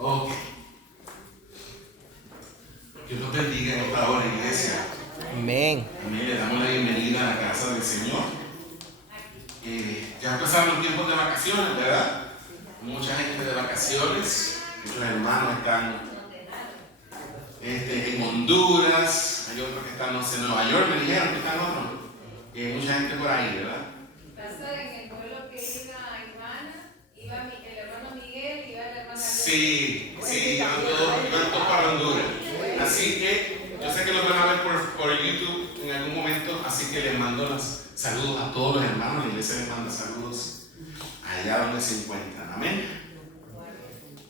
Ok. Dios los bendiga en esta hora, iglesia. Amén. Amén. Le damos la bienvenida a la casa del Señor. Ya empezaron los tiempos de vacaciones, ¿verdad? Mucha gente de vacaciones. Muchos hermanos están en Honduras. Hay otros que están, no sé, en Nueva York, me dijeron que están otros. Mucha gente por ahí, ¿verdad? Pastor, en el pueblo que iba a Ivana, iba el hermano Miguel, iba la hermana. Sí, iban todos para Honduras. Así que yo sé que los van a ver por YouTube en algún momento, así que les mando los saludos a todos los hermanos. La iglesia les manda saludos allá donde se encuentran. Amén.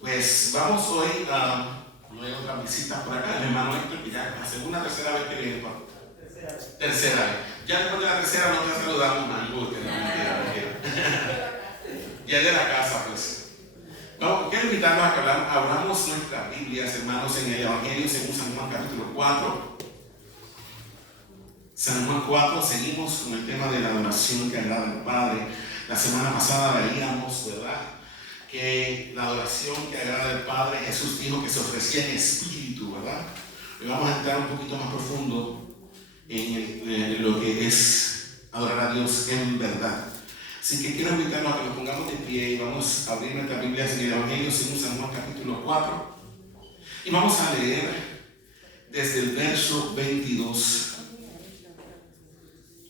Pues vamos hoy no hay otra visita por acá. El hermano Héctor, que ya es la segunda, tercera vez que viene. Tercera vez. Ya después de la tercera no te saludamos más. Ya de la casa, pues. No, quiero invitarlos a que abramos nuestras Biblias, hermanos, en el Evangelio según San Juan capítulo 4. San Juan 4, seguimos con el tema de la adoración que agrada al Padre. La semana pasada veíamos, ¿verdad?, que la adoración que agrada al Padre, Jesús dijo que se ofrecía en espíritu, ¿verdad? Hoy vamos a entrar un poquito más profundo en lo que es adorar a Dios en verdad. Así que quiero invitarnos a que nos pongamos de pie y vamos a abrir nuestra Biblia en el Evangelio según San Juan capítulo 4 y vamos a leer desde el verso 22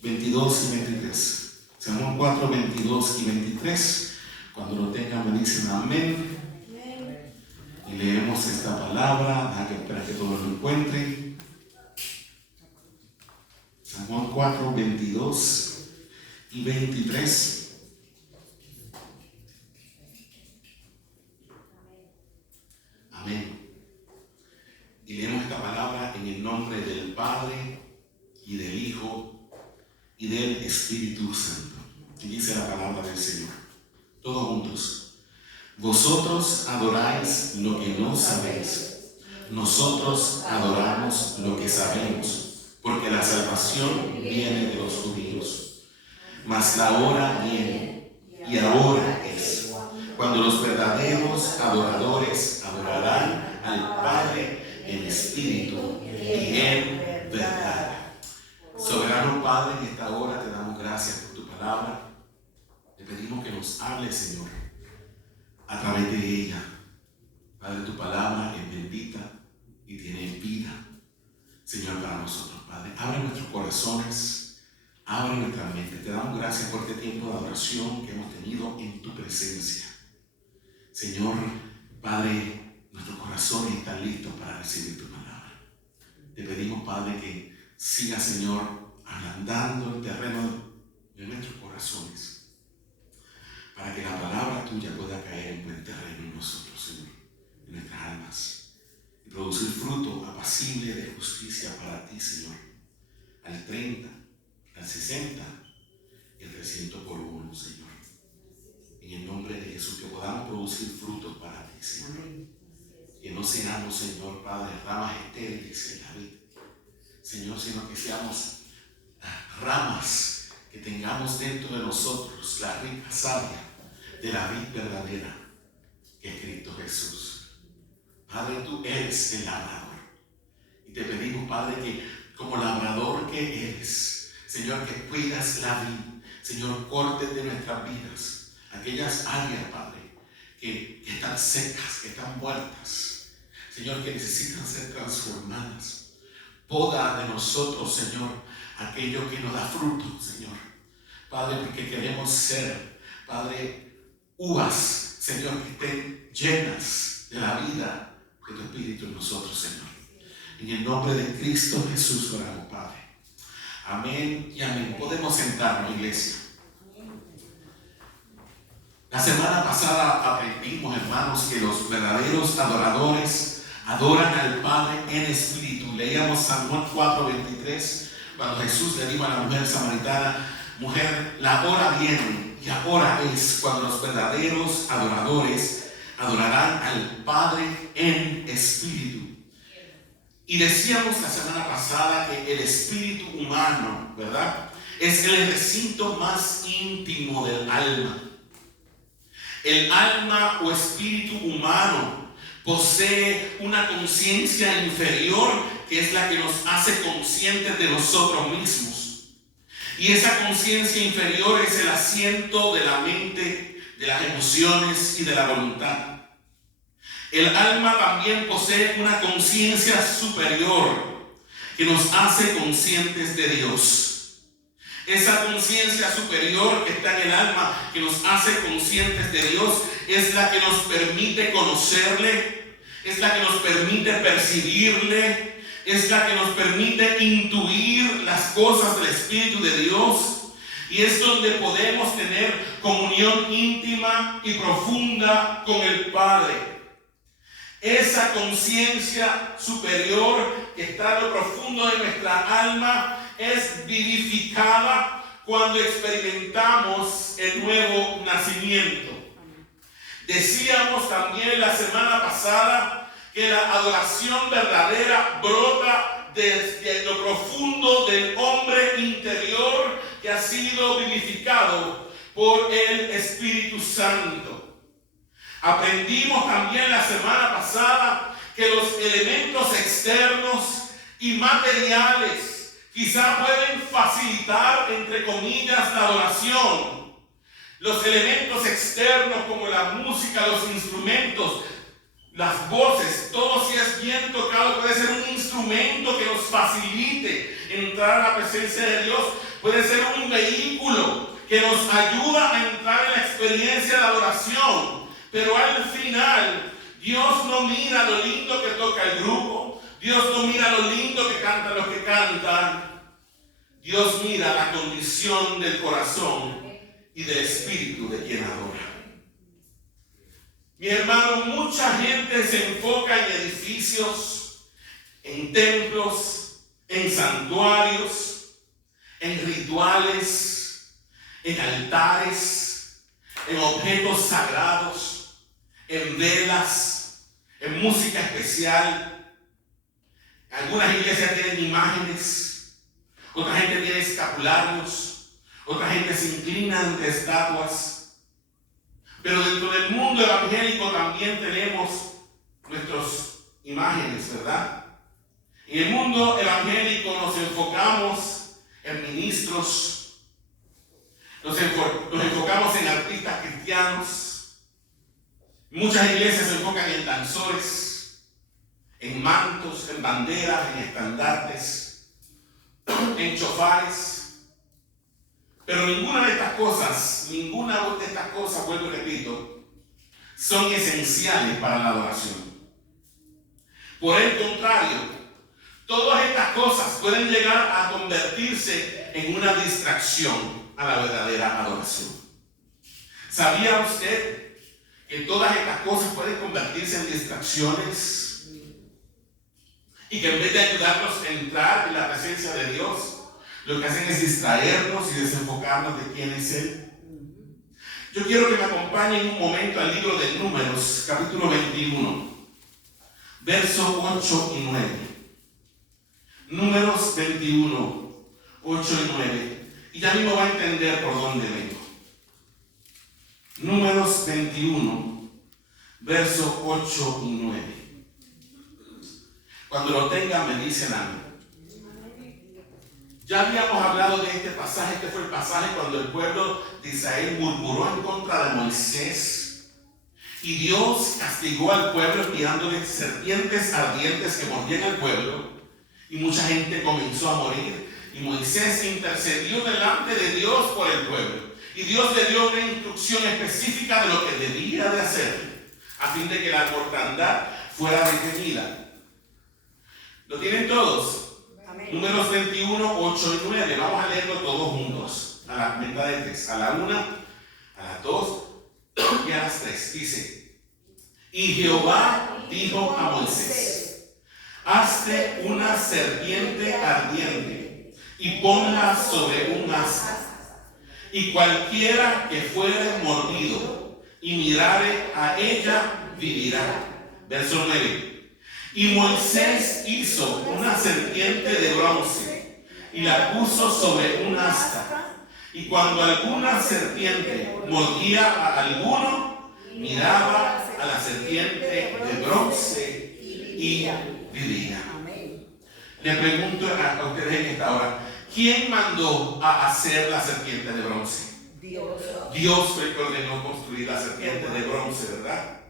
y 23. San Juan 4, 22 y 23. Cuando lo tengan me dicen amén. Y leemos esta palabra para que todos lo encuentren. San Juan 4, 22 y 23. Amén. Y leemos esta palabra en el nombre del Padre y del Hijo y del Espíritu Santo. Y dice la palabra del Señor. Todos juntos. Vosotros adoráis lo que no sabéis. Nosotros adoramos lo que sabemos, porque la salvación viene de los judíos. Mas la hora viene, y ahora es, cuando los verdaderos adoradores adorarán al Padre en espíritu y en verdad. Soberano Padre, en esta hora te damos gracias por tu palabra. Te pedimos que nos hables, Señor, a través de ella. Padre, tu palabra es bendita y tiene vida, Señor, para nosotros, Padre. Abre nuestros corazones, abre nuestra mente. Te damos gracias por este tiempo de adoración que hemos tenido en tu presencia. Señor, Padre, nuestros corazones están listos para recibir tu palabra. Te pedimos, Padre, que siga, Señor, ablandando el terreno de nuestros corazones, para que la palabra tuya pueda caer en buen terreno en nosotros, Señor, en nuestras almas, y producir fruto apacible de justicia para ti, Señor, al 30, al 60 y al 300 por uno, Señor. En el nombre de Jesús, que podamos producir frutos para ti, Señor. Que no seamos, Señor, Padre, ramas estériles en la vida, Señor, sino que seamos ramas que tengamos dentro de nosotros la rica savia de la vid verdadera, que es Cristo Jesús. Padre, tú eres el labrador. Y te pedimos, Padre, que como labrador que eres, Señor, que cuidas la vid, Señor, cortes de nuestras vidas aquellas áreas, Padre, que están secas, que están muertas, Señor, que necesitan ser transformadas. Poda de nosotros, Señor, aquello que nos da fruto, Señor. Padre, porque queremos ser, Padre, uvas, Señor, que estén llenas de la vida de tu Espíritu en nosotros, Señor. En el nombre de Cristo Jesús oramos, Padre. Amén y amén. Podemos sentarnos, iglesia. La semana pasada aprendimos, hermanos, que los verdaderos adoradores adoran al Padre en espíritu. Leíamos San Juan 4:23, cuando Jesús le dijo a la mujer samaritana: mujer, la hora viene y ahora es cuando los verdaderos adoradores adorarán al Padre en espíritu. Y decíamos la semana pasada que el espíritu humano, ¿verdad?, es el recinto más íntimo del alma. El alma o espíritu humano posee una conciencia inferior que es la que nos hace conscientes de nosotros mismos. Y esa conciencia inferior es el asiento de la mente, de las emociones y de la voluntad. El alma también posee una conciencia superior que nos hace conscientes de Dios. Esa conciencia superior que está en el alma, que nos hace conscientes de Dios, es la que nos permite conocerle, es la que nos permite percibirle, es la que nos permite intuir las cosas del Espíritu de Dios, y es donde podemos tener comunión íntima y profunda con el Padre. Esa conciencia superior que está en lo profundo de nuestra alma es vivificada cuando experimentamos el nuevo nacimiento. Decíamos también la semana pasada que la adoración verdadera brota desde lo profundo del hombre interior que ha sido vivificado por el Espíritu Santo. Aprendimos también la semana pasada que los elementos externos y materiales quizá pueden facilitar, entre comillas, la adoración. Los elementos externos como la música, los instrumentos, las voces, todo si es bien tocado puede ser un instrumento que nos facilite entrar a la presencia de Dios. Puede ser un vehículo que nos ayuda a entrar en la experiencia de adoración. Pero al final, Dios no mira lo lindo que toca el grupo. Dios no mira lo lindo que cantan los que cantan. Dios mira la condición del corazón y del espíritu de quien adora. Mi hermano, mucha gente se enfoca en edificios, en templos, en santuarios, en rituales, en altares, en objetos sagrados, en velas, en música especial. Algunas iglesias tienen imágenes, otra gente tiene escapularios, otra gente se inclina ante estatuas. Pero dentro del mundo evangélico también tenemos nuestras imágenes, ¿verdad? En el mundo evangélico nos enfocamos en ministros, nos enfocamos en artistas cristianos. Muchas iglesias se enfocan en danzores, en mantos, en banderas, en estandartes, en chofares. Pero ninguna de estas cosas, vuelvo y repito, son esenciales para la adoración. Por el contrario, todas estas cosas pueden llegar a convertirse en una distracción a la verdadera adoración. ¿Sabía usted que todas estas cosas pueden convertirse en distracciones? Y que en vez de ayudarnos a entrar en la presencia de Dios, lo que hacen es distraernos y desenfocarnos de quién es Él. Yo quiero que me acompañen un momento al libro de Números, capítulo 21, versos 8 y 9. Números 21, 8 y 9. Y ya mismo va a entender por dónde vengo. Números 21, versos 8 y 9. Cuando lo tengan me dicen amén. Ya habíamos hablado de este pasaje. Este fue el pasaje cuando el pueblo de Israel murmuró en contra de Moisés. Y Dios castigó al pueblo enviándole serpientes ardientes que mordían al pueblo. Y mucha gente comenzó a morir. Y Moisés intercedió delante de Dios por el pueblo. Y Dios le dio una instrucción específica de lo que debía de hacer, a fin de que la mortandad fuera detenida. ¿Lo tienen todos? Amén. Números 21, 8 y 9. Vamos a leerlo todos juntos. A la mitad de tres. A la 1, a las 2 y a las 3. Dice: y Jehová dijo a Moisés: hazte una serpiente ardiente y ponla sobre un asta. Y cualquiera que fuere mordido y mirare a ella vivirá. Verso 9. Y Moisés hizo una serpiente de bronce y la puso sobre un asta. Y cuando alguna serpiente mordía a alguno, miraba a la serpiente de bronce y vivía. Amén. Le pregunto a ustedes en esta hora, ¿quién mandó a hacer la serpiente de bronce? Dios. Dios fue el que ordenó construir la serpiente de bronce, ¿verdad?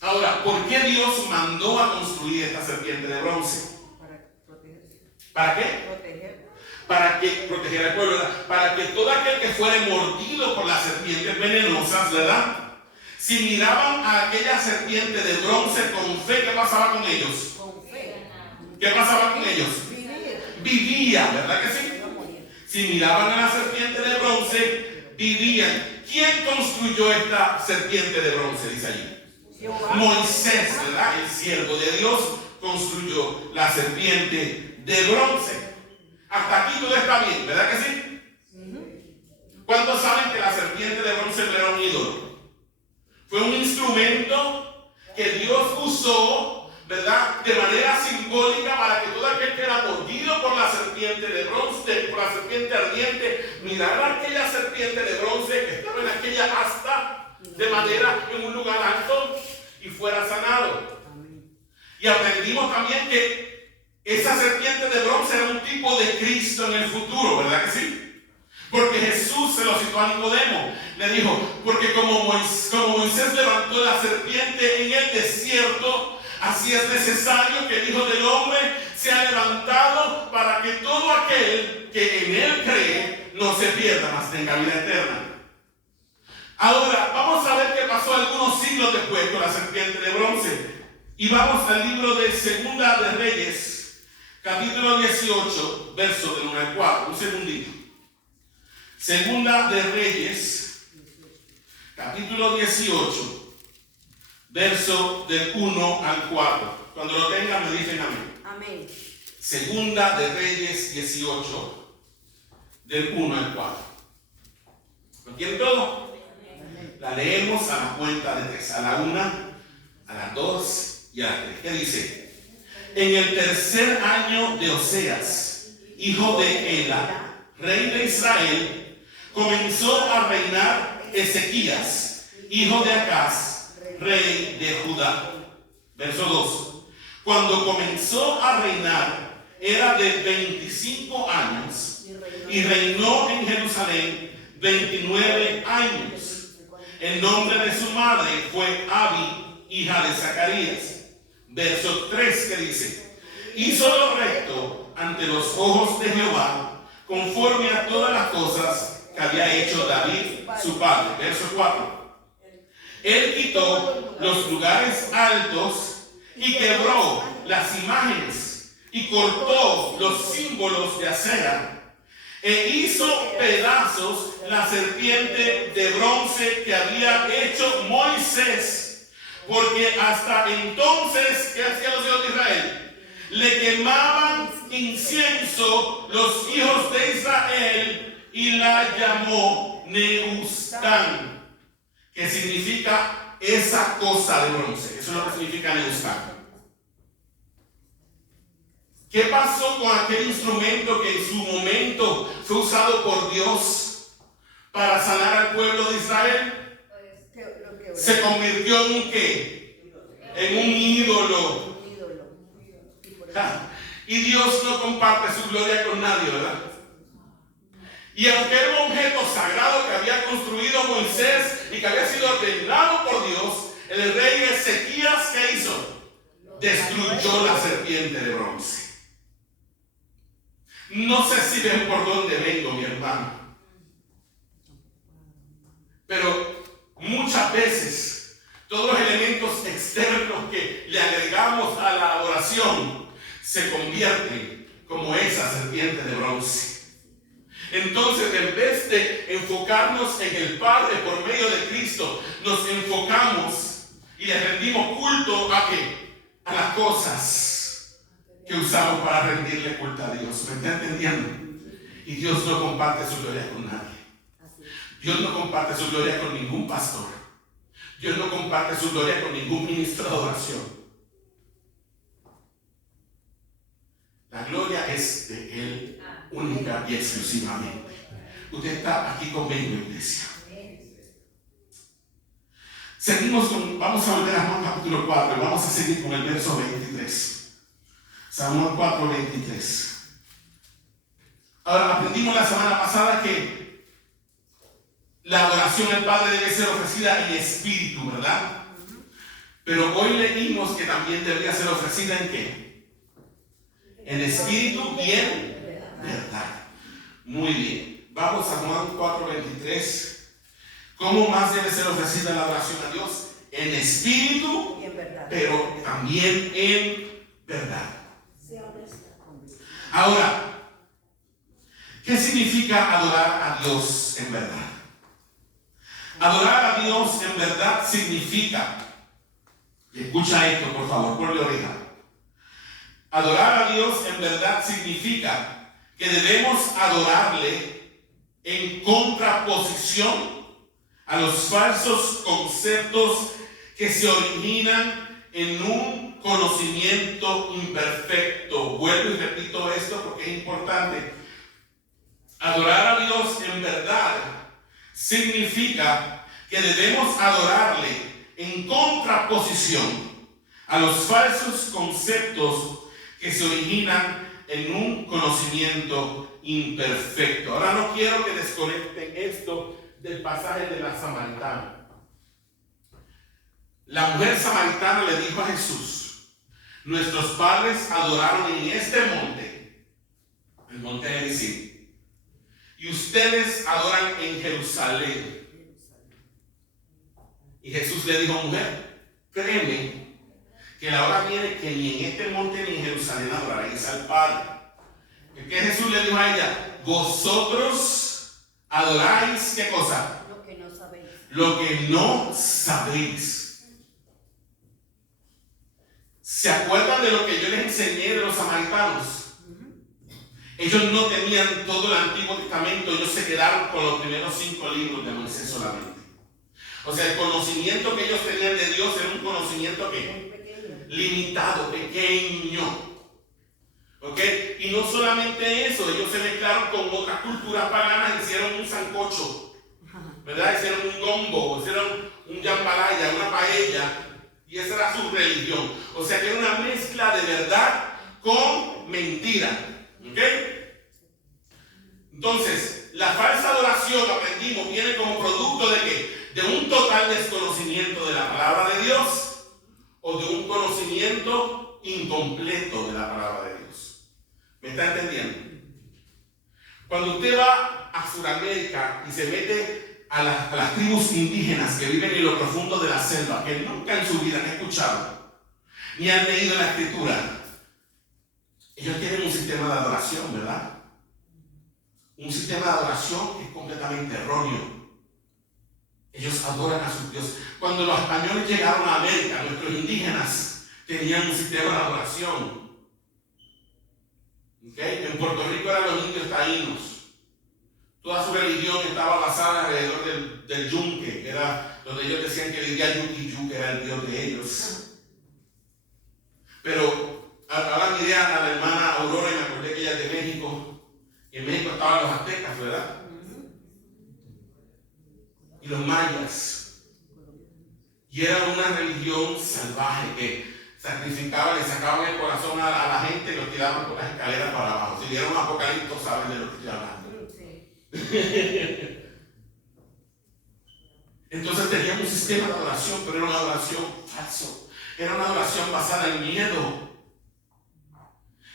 Ahora, ¿por qué Dios mandó a construir esta serpiente de bronce? Para protegerse. ¿Para qué? Proteger. Para que protegiera al pueblo, ¿verdad? Para que todo aquel que fuera mordido por las serpientes venenosas, ¿verdad? Si miraban a aquella serpiente de bronce con fe, ¿qué pasaba con ellos? Con fe. ¿Qué pasaba con ellos? Vivir. Vivía, ¿verdad que sí? No morir. Si miraban a la serpiente de bronce, vivían. ¿Quién construyó esta serpiente de bronce? Dice allí. Jehová. Moisés, ¿verdad? El siervo de Dios construyó la serpiente de bronce. Hasta aquí todo está bien, ¿verdad que sí? ¿Cuántos saben que la serpiente de bronce no era un ídolo? Fue un instrumento que Dios usó, ¿verdad? De manera simbólica para que todo aquel que era mordido por la serpiente de bronce, por la serpiente ardiente, mirara aquella serpiente de bronce que estaba en aquella asta de madera en un lugar alto y fuera sanado. Y aprendimos también que esa serpiente de bronce era un tipo de Cristo en el futuro, ¿verdad que sí? Porque Jesús se lo citó a Nicodemo. Le dijo, porque como Moisés levantó la serpiente en el desierto, así es necesario que el Hijo del Hombre sea levantado para que todo aquel que en él cree no se pierda, mas tenga vida eterna. Ahora, vamos a ver qué pasó algunos siglos después con la serpiente de bronce. Y vamos al libro de Segunda de Reyes, capítulo 18, verso del 1 al 4. Un segundito. Segunda de Reyes, capítulo 18, verso del 1 al 4. Cuando lo tengan me dicen amén. Amén. Segunda de Reyes 18, del 1 al 4. ¿Lo tienen todo? La leemos a la cuenta de 3, a la 1, a las 2 y a las 3. ¿Qué dice? En el tercer año de Oseas, hijo de Ela, rey de Israel, comenzó a reinar Ezequías, hijo de Acaz, rey de Judá. Verso 2. Cuando comenzó a reinar, era de 25 años y reinó en Jerusalén 29 años. El nombre de su madre fue Abi, hija de Zacarías. Verso 3 que dice: hizo lo recto ante los ojos de Jehová, conforme a todas las cosas que había hecho David su padre. Verso 4. Él quitó los lugares altos y quebró las imágenes y cortó los símbolos de acera. E hizo pedazos la serpiente de bronce que había hecho Moisés, porque hasta entonces, ¿qué hacían los hijos de Israel? Le quemaban incienso los hijos de Israel y la llamó Nehushtan, que significa esa cosa de bronce. Eso es lo que significa Nehushtan. ¿Qué pasó con aquel instrumento que en su momento fue usado por Dios para sanar al pueblo de Israel? Se convirtió en un ¿qué? En un ídolo. Y Dios no comparte su gloria con nadie, ¿verdad? Y aunque era un objeto sagrado que había construido Moisés y que había sido ordenado por Dios, el rey Ezequías, ¿qué hizo? Destruyó la serpiente de bronce. No sé si ven por dónde vengo, mi hermano. Pero muchas veces todos los elementos externos que le agregamos a la oración se convierten como esa serpiente de bronce. Entonces, en vez de enfocarnos en el Padre por medio de Cristo, nos enfocamos y le rendimos culto ¿a qué? A las cosas que usamos para rendirle culto a Dios. ¿Me está entendiendo? Y Dios no comparte su gloria con nadie. Dios no comparte su gloria con ningún pastor. Dios no comparte su gloria con ningún ministro de oración. La gloria es de Él única y exclusivamente. Usted está aquí conmigo, iglesia. Vamos a volver a Juan capítulo 4 y vamos a seguir con el verso 23. Samuel 4, 23. Ahora, aprendimos la semana pasada que la adoración al Padre debe ser ofrecida en espíritu, ¿verdad? Pero hoy leímos que también debería ser ofrecida ¿en qué? En espíritu y en verdad. Muy bien. Vamos a Juan 4, 23. ¿Cómo más debe ser ofrecida la adoración a Dios? En espíritu, pero también en verdad. Ahora, ¿qué significa adorar a Dios en verdad? Adorar a Dios en verdad significa, escucha esto por favor, ponle oreja. Adorar a Dios en verdad significa que debemos adorarle en contraposición a los falsos conceptos que se originan en un conocimiento imperfecto. Vuelvo y repito esto porque es importante. Adorar a Dios en verdad significa que debemos adorarle en contraposición a los falsos conceptos que se originan en un conocimiento imperfecto. Ahora no quiero que desconecten esto del pasaje de la samaritana. La mujer samaritana le dijo a Jesús: nuestros padres adoraron en este monte, el monte de Gerizim, y ustedes adoran en Jerusalén. Y Jesús le dijo: mujer, créeme que la hora viene que ni en este monte ni en Jerusalén adoraréis al Padre. ¿Qué Jesús le dijo a ella? Vosotros adoráis, ¿qué cosa? Lo que no sabéis. Lo que no sabéis. ¿Se acuerdan de lo que yo les enseñé de los samaritanos? Ellos no tenían todo el Antiguo Testamento, ellos se quedaron con los primeros 5 libros de Moisés solamente. O sea, el conocimiento que ellos tenían de Dios era un conocimiento que limitado, pequeño. ¿Ok? Y no solamente eso, ellos se mezclaron con otras culturas paganas, hicieron un sancocho, ¿verdad? Hicieron un gombo, hicieron un jambalaya, una paella, y esa era su religión. O sea que era una mezcla de verdad con mentira. ¿Ok? Entonces, la falsa adoración, aprendimos, viene como producto de ¿qué? De un total desconocimiento de la palabra de Dios o de un conocimiento incompleto de la palabra de Dios. ¿Me está entendiendo? Cuando usted va a Sudamérica y se mete a las tribus indígenas que viven en lo profundo de la selva, que nunca en su vida han escuchado ni han leído la escritura, ellos tienen un sistema de adoración, ¿verdad? Un sistema de adoración que es completamente erróneo. Ellos adoran a sus dioses. Cuando los españoles llegaron a América, nuestros indígenas tenían un sistema de adoración. ¿Okay? En Puerto Rico eran los indios taínos. Toda su religión estaba basada alrededor del yunque, que era donde ellos decían que vivía Yuki, que era el dios de ellos. Pero ahora miré a la hermana Aurora y me acordé que ella es de México. Y en México estaban los aztecas, ¿verdad? Y los mayas. Y era una religión salvaje que sacrificaban, le sacaban el corazón a la gente y los tiraban por las escaleras para abajo. Si vieron un apocalipsis, saben de lo que estoy hablando. Entonces tenían un sistema de adoración, pero era una adoración falso. Era una adoración basada en miedo.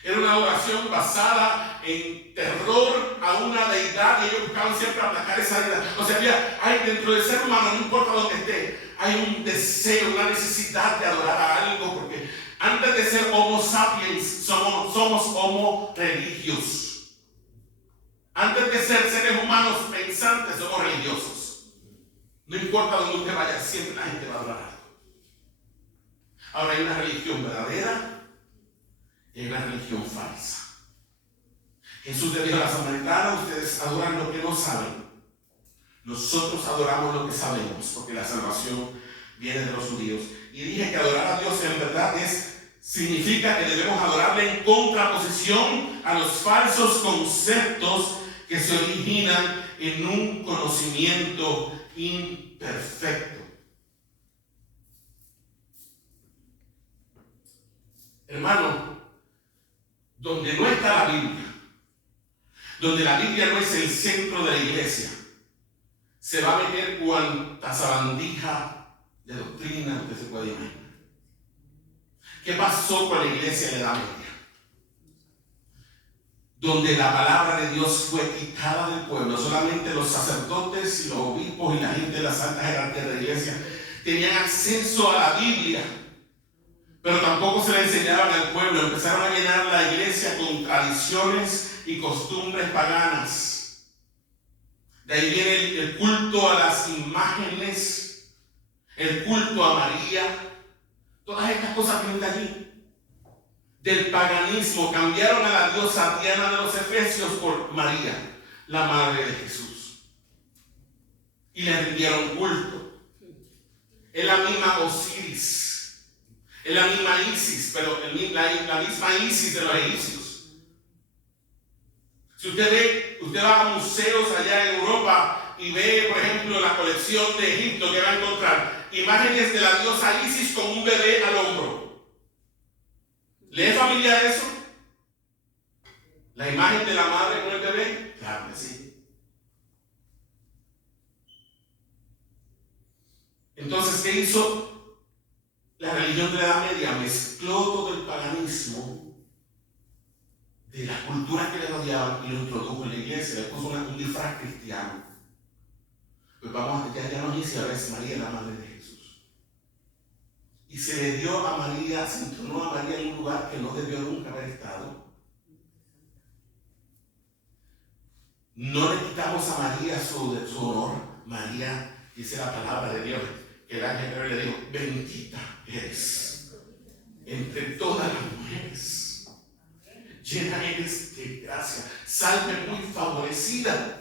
Era una adoración basada en terror a una deidad y ellos buscaban siempre aplacar esa deidad. O sea, hay dentro del ser humano, no importa donde esté, hay un deseo, una necesidad de adorar a algo, porque antes de ser homo sapiens somos homo religios. Antes de ser seres humanos pensantes somos religiosos. No importa donde usted vaya, siempre la gente va a adorar algo. Ahora hay una religión verdadera y una religión falsa. Jesús le dijo a la samaritana: ustedes adoran lo que no saben. Nosotros adoramos lo que sabemos, porque la salvación viene de los judíos. Y dije que adorar a Dios en verdad significa que debemos adorarle en contraposición a los falsos conceptos que se originan en un conocimiento imperfecto. Hermano, donde no está la Biblia, donde la Biblia no es el centro de la iglesia, se va a meter cuanta sabandija de doctrina usted se puede imaginar. ¿Qué pasó con la iglesia de la Edad Media? Donde la palabra de Dios fue quitada del pueblo. Solamente los sacerdotes y los obispos y la gente de las altas jerarquías de la iglesia tenían acceso a la Biblia, pero tampoco se le enseñaban al pueblo. Empezaron a llenar la iglesia con tradiciones y costumbres paganas. De ahí viene el culto a las imágenes, el culto a María. Todas estas cosas vienen de allí. Del paganismo cambiaron a la diosa Diana de los Efesios por María, la madre de Jesús, y le rindieron culto. Es la misma Osiris, es la misma Isis, pero la misma Isis de los egipcios. Si usted va a museos allá en Europa y ve, por ejemplo, la colección de Egipto, que va a encontrar imágenes de la diosa Isis con un bebé al hombro. ¿Le es familiar eso? ¿La imagen de la madre con el bebé? Claro que sí. Entonces, ¿qué hizo la religión de la Edad Media? Mezcló todo el paganismo de las culturas que le rodeaban y lo introdujo en la iglesia. Le puso un disfraz cristiano. Pues ya no dice, ahora es María la madre de Jesús. Y se le dio a María, se entronó a María en un lugar que no debió nunca haber estado. No le quitamos a María su honor. María, dice la palabra de Dios, que el ángel le dijo: bendita eres entre todas las mujeres, llena eres de gracia, salve muy favorecida.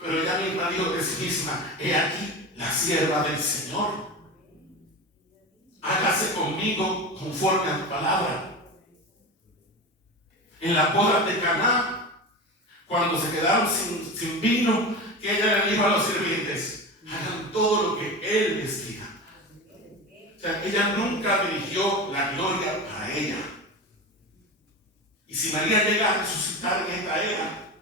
Pero ella misma dijo de sí misma: he aquí la sierva del Señor, hágase conmigo conforme a tu palabra. En la boda de Caná, cuando se quedaron sin vino, que ella le dijo a los sirvientes: hagan todo lo que Él les diga. O sea, ella nunca dirigió la gloria a ella. Y si María llega a resucitar en esta era,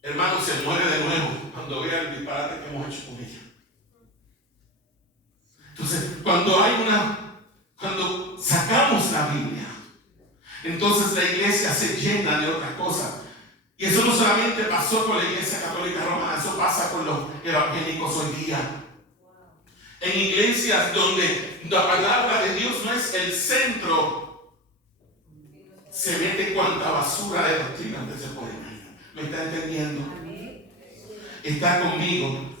hermano, se muere de nuevo cuando vea el disparate que hemos hecho con ella. Entonces, cuando sacamos la Biblia, entonces la iglesia se llena de otras cosas. Y eso no solamente pasó con la iglesia católica romana, eso pasa con los evangélicos hoy día. En iglesias donde la palabra de Dios no es el centro, se mete cuanta basura de doctrina usted se puede imaginar. ¿Me está entendiendo? ¿Está conmigo?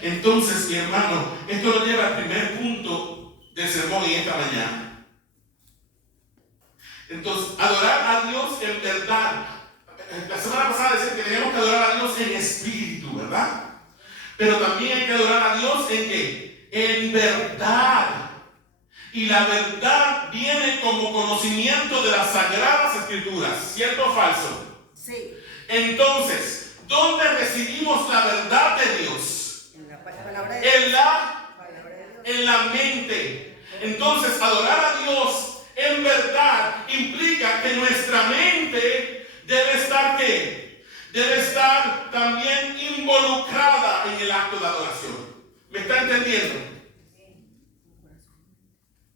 Entonces, mi hermano, esto lo lleva al primer punto del sermón en esta mañana. Entonces, adorar a Dios en verdad. La semana pasada decía que tenemos que adorar a Dios en espíritu, ¿verdad? Pero también hay que adorar a Dios ¿en qué? En verdad. Y la verdad viene como conocimiento de las sagradas escrituras, ¿cierto o falso? Sí. Entonces, ¿dónde recibimos la verdad de Dios? En la palabra de Dios. En la mente. Entonces, adorar a Dios en verdad implica que nuestra mente debe estar ¿qué? Debe estar también involucrada en el acto de adoración. ¿Me está entendiendo?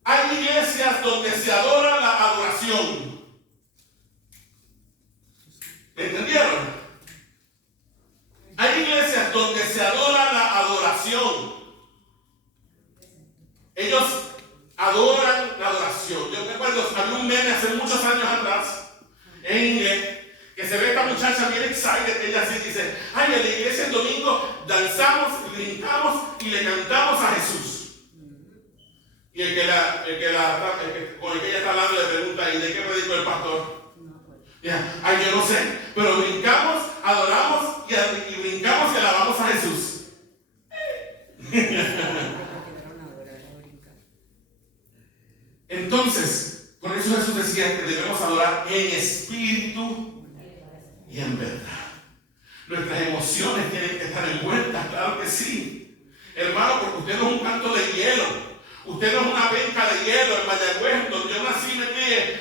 Hay iglesias donde se adora la adoración. ¿Me entendieron? Hay iglesias donde se adora la adoración. Ellos adoran la adoración. Yo me acuerdo, había un meme hace muchos años atrás en inglés que se ve esta muchacha bien excited. Ella así dice: ay, en la iglesia el domingo danzamos, brincamos y le cantamos a Jesús. Y con el que ella está hablando le pregunta: ¿y de qué predicó el pastor? Ay, yo no sé, pero brincamos, adoramos y brincamos y alabamos a Jesús. Entonces, por eso Jesús decía que debemos adorar en espíritu y en verdad. Nuestras emociones tienen que estar envueltas, claro que sí. Hermano, porque usted no es un canto de hielo. Usted no es una penca de hielo en Mayagüez. Donde yo nací,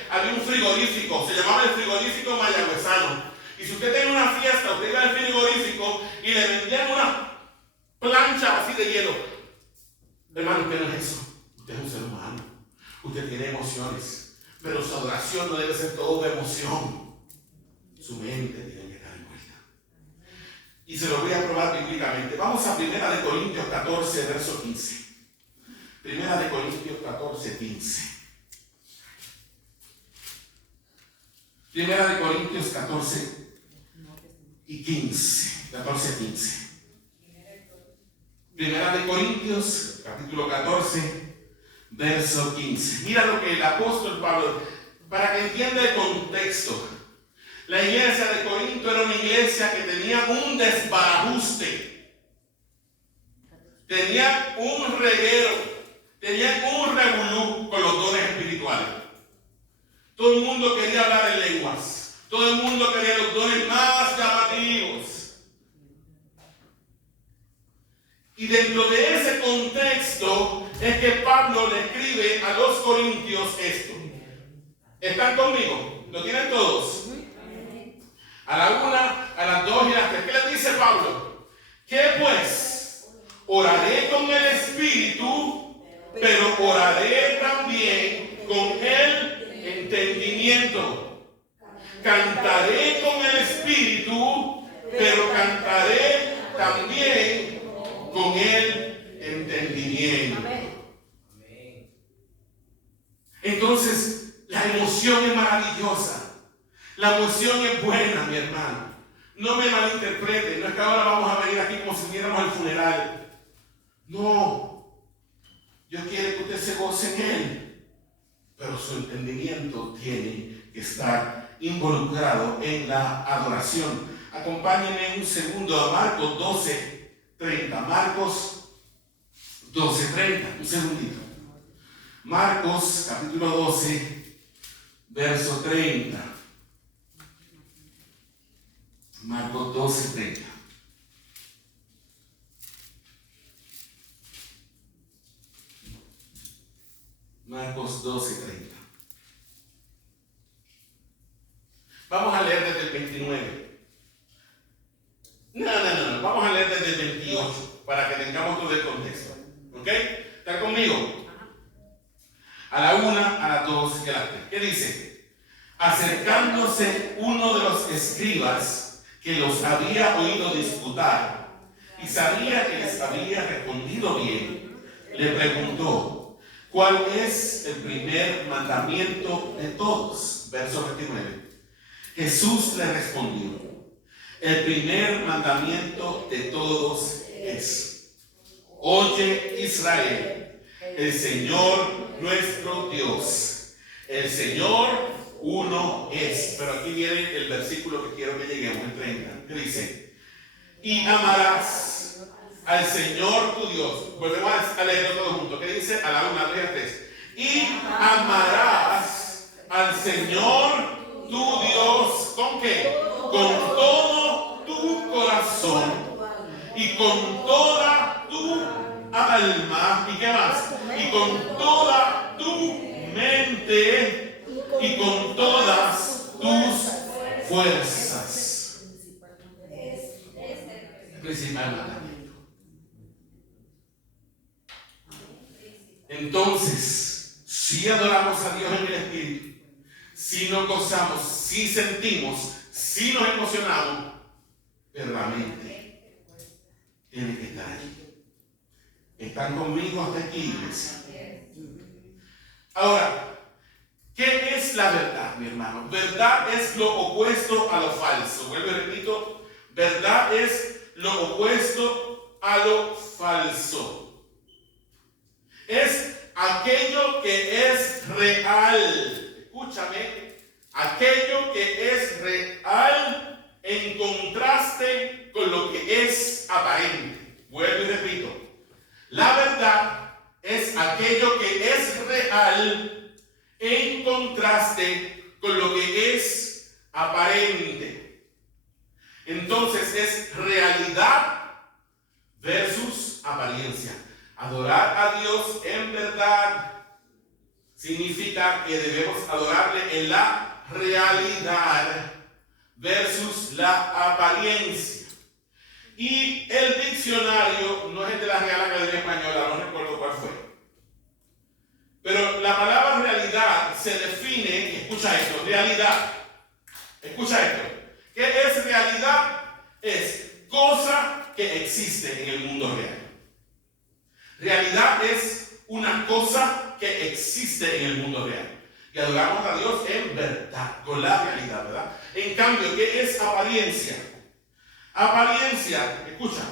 había un frigorífico, se llamaba el frigorífico mayagüezano. Y si usted tenía una fiesta, usted iba al frigorífico y le vendían una plancha así de hielo. Hermano, usted no es eso. Usted es un ser humano. Usted tiene emociones. Pero su adoración no debe ser todo de emoción. Su mente tiene que estar envuelta. Y se lo voy a probar bíblicamente. Vamos a 1 Corintios 14, verso 15. 1 Corintios 14, 15. 1 Corintios 14 y 15. 14, 15. 1 Corintios, capítulo 14, verso 15. Mira lo que el apóstol Pablo, para que entienda el contexto. La iglesia de Corinto era una iglesia que tenía un desbarajuste. Tenía un reguero. Tenían un revolú con los dones espirituales. Todo el mundo quería hablar en lenguas. Todo el mundo quería los dones más llamativos. Y dentro de ese contexto es que Pablo le escribe a los corintios esto. ¿Están conmigo? ¿Lo tienen todos? A la 1, a las 2 y a las 3. ¿Qué les dice Pablo? ¿Qué pues? Oraré con el Espíritu, pero oraré también con el entendimiento. Cantaré con el Espíritu, pero cantaré también con el entendimiento. Entonces, la emoción es maravillosa. La emoción es buena, mi hermano. No me malinterpreten. No es que ahora vamos a venir aquí como si viéramos al funeral. No. Dios quiere que usted se goce en Él. Pero su entendimiento tiene que estar involucrado en la adoración. Acompáñenme un segundo a Marcos 12:30. Marcos 12:30. Un segundito. Marcos capítulo 12, verso 30. Marcos 12:30. Marcos 12:30. Vamos a leer desde el 29. No. Vamos a leer desde el 28 para que tengamos todo el contexto. ¿Ok? ¿Están conmigo? A la 1, a las 2 y a las 3. ¿Qué dice? Acercándose uno de los escribas que los había oído disputar y sabía que les había respondido bien, le preguntó: ¿cuál es el primer mandamiento de todos? Verso 29. Jesús le respondió: el primer mandamiento de todos es: oye, Israel, el Señor nuestro Dios, el Señor uno es. Pero aquí viene el versículo que quiero que lleguemos, el 30, que dice: y amarás al Señor tu Dios. Volvemos a leerlo todo junto. ¿Qué dice? A la 1, a la 3 y a 3. Y amarás al Señor tu Dios. ¿Con qué? Con todo tu corazón y con toda tu alma. ¿Y qué más? Y con toda tu mente y con todas tus fuerzas. El principal mandamiento. Entonces, si adoramos a Dios en el Espíritu, si nos gozamos, si sentimos, si nos emocionamos, pero la mente tiene que estar allí. ¿Están conmigo hasta aquí, iglesia? Ahora, ¿qué es la verdad, mi hermano? Verdad es lo opuesto a lo falso. Vuelvo y repito, verdad es lo opuesto a lo falso. Es aquello que es real. Escúchame, aquello que es real en contraste con lo que es aparente. Vuelvo y repito, la verdad es aquello que es real en contraste con lo que es aparente. Entonces es realidad versus apariencia. Adorar a Dios en verdad significa que debemos adorarle en la realidad versus la apariencia. Y el diccionario no es el de la Real Academia Española, no recuerdo cuál fue. Pero la palabra realidad se define, y escucha esto, realidad. Escucha esto. ¿Qué es realidad? Es cosa que existe en el mundo real. Realidad es una cosa que existe en el mundo real. Y adoramos a Dios en verdad, con la realidad, ¿verdad? En cambio, ¿qué es apariencia? Apariencia, escucha,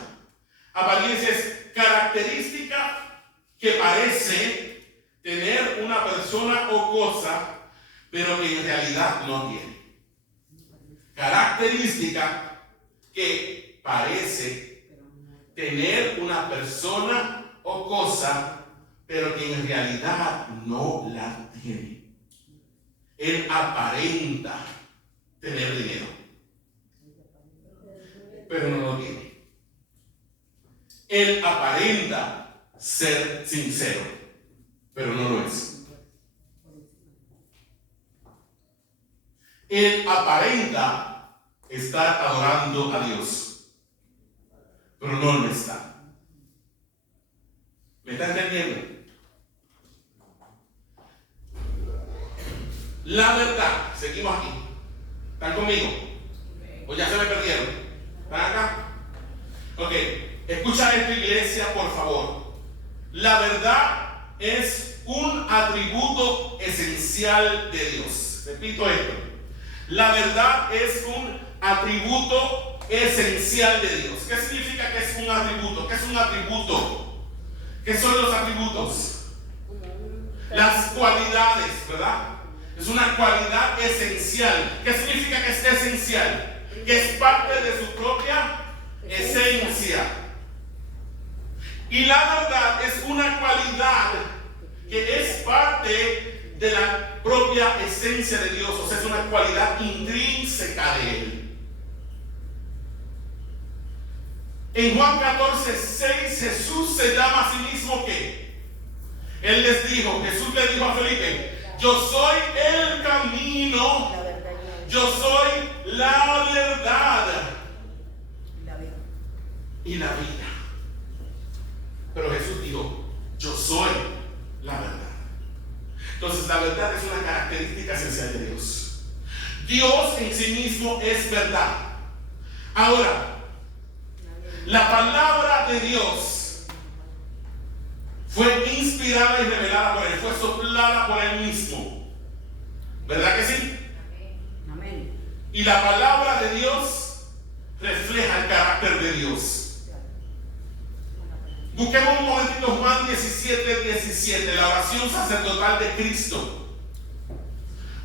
apariencia es característica que parece tener una persona o cosa, pero que en realidad no tiene. Característica que parece tener una persona o cosa, pero que en realidad no la tiene. Él aparenta tener dinero, pero no lo tiene. Él aparenta ser sincero, pero no lo es. Él aparenta estar adorando a Dios, pero no lo está. ¿Me está entendiendo? La verdad, seguimos aquí. ¿Están conmigo? ¿O ya se me perdieron? ¿Están acá? Ok, escucha esto, iglesia, por favor. La verdad es un atributo esencial de Dios. Repito esto. La verdad es un atributo esencial de Dios. ¿Qué significa que es un atributo? ¿Qué es un atributo? ¿Qué son los atributos? Las cualidades, ¿verdad? Es una cualidad esencial. ¿Qué significa que es esencial? Que es parte de su propia esencia. Y la verdad es una cualidad que es parte de la propia esencia de Dios. O sea, es una cualidad intrínseca de Él. En Juan 14:6, Jesús se llama a sí mismo ¿qué? Él les dijo, Jesús le dijo a Felipe: yo soy el camino, yo soy la verdad y la vida. Pero Jesús dijo: yo soy la verdad. Entonces la verdad es una característica esencial de Dios. Dios en sí mismo es verdad. Ahora, la palabra de Dios fue inspirada y revelada por Él, fue soplada por Él mismo. ¿Verdad que sí? Amén. Y la palabra de Dios refleja el carácter de Dios. Busquemos un momentito Juan 17:17, la oración sacerdotal de Cristo.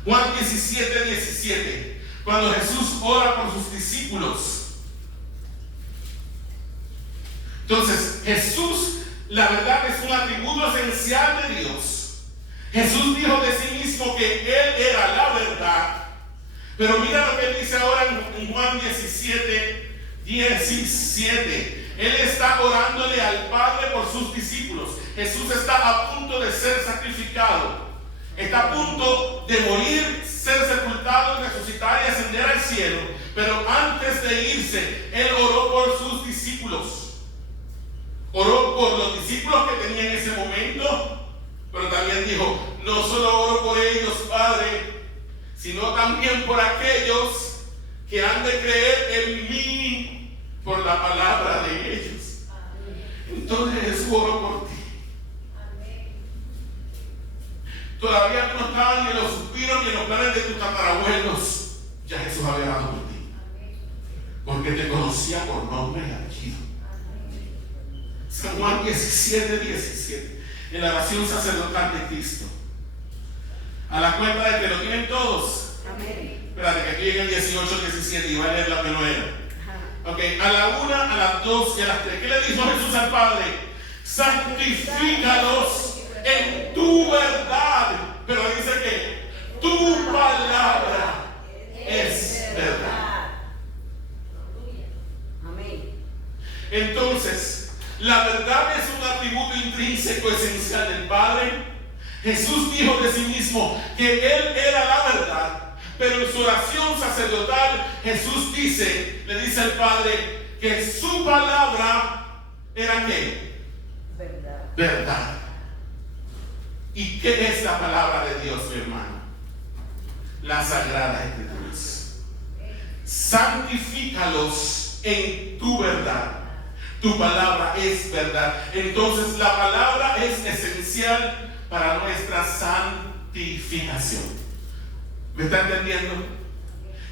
Juan 17:17, cuando Jesús ora por sus discípulos. Entonces, Jesús, la verdad, es un atributo esencial de Dios. Jesús dijo de sí mismo que Él era la verdad. Pero mira lo que Él dice ahora en Juan 17:17. Él está orándole al Padre por sus discípulos. Jesús está a punto de ser sacrificado. Está a punto de morir, ser sepultado, resucitar y ascender al cielo. Pero antes de irse, Él oró por sus discípulos. Oró por los discípulos que tenía en ese momento, pero también dijo: no solo oro por ellos, Padre, sino también por aquellos que han de creer en mí por la palabra de ellos. Entonces Jesús oró por ti. Todavía no estaban ni en los suspiros ni en los planes de tus tatarabuelos. Ya Jesús había dado por ti, porque te conocía por nombre y apellido. San Juan 17:17, en la oración sacerdotal de Cristo. A la cuenta de que lo tienen todos. Amén. Espérate, que aquí en el 18:17 y va a leer la que no era. Ok, a la 1, a las 2 y a las 3. ¿Qué le dijo Jesús al Padre? Santifícalos en tu verdad. Pero dice que tu palabra es verdad. Amén. Entonces, la verdad es un atributo intrínseco intrínseco, esencial del Padre. Jesús dijo de sí mismo que Él era la verdad, pero en su oración sacerdotal Jesús le dice al Padre que su palabra era ¿qué? Verdad. Verdad. ¿Y qué es la palabra de Dios, mi hermano? Las Sagradas Escrituras. Santifícalos en tu verdad. Tu palabra es verdad. Entonces la palabra es esencial para nuestra santificación. ¿Me está entendiendo?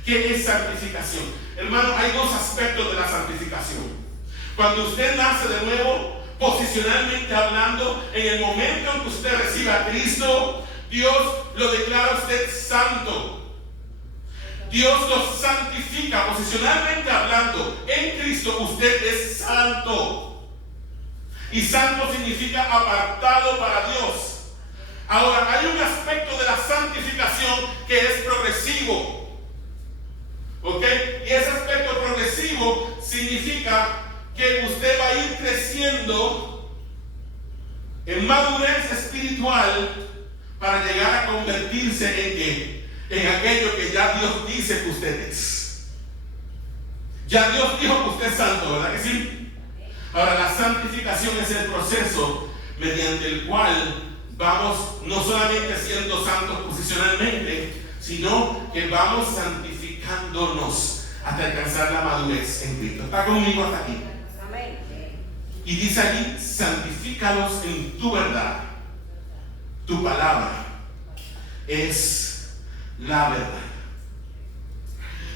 ¿Qué es santificación? Hermano, hay dos aspectos de la santificación. Cuando usted nace de nuevo, posicionalmente hablando, en el momento en que usted recibe a Cristo, Dios lo declara a usted santo. Dios lo santifica. Posicionalmente hablando, en Cristo usted es santo. Y santo significa apartado para Dios. Ahora, hay un aspecto de la santificación que es progresivo. ¿Ok? Y ese aspecto progresivo significa que usted va a ir creciendo en madurez espiritual para llegar a convertirse en ¿qué? En aquello que ya Dios dice que usted es. Ya Dios dijo que usted es santo, ¿verdad que sí? Ahora, la santificación es el proceso mediante el cual vamos no solamente siendo santos posicionalmente, sino que vamos santificándonos hasta alcanzar la madurez en Cristo. ¿Está conmigo hasta aquí? Amén. Y dice allí, santifícalos en tu verdad. Tu palabra es la verdad.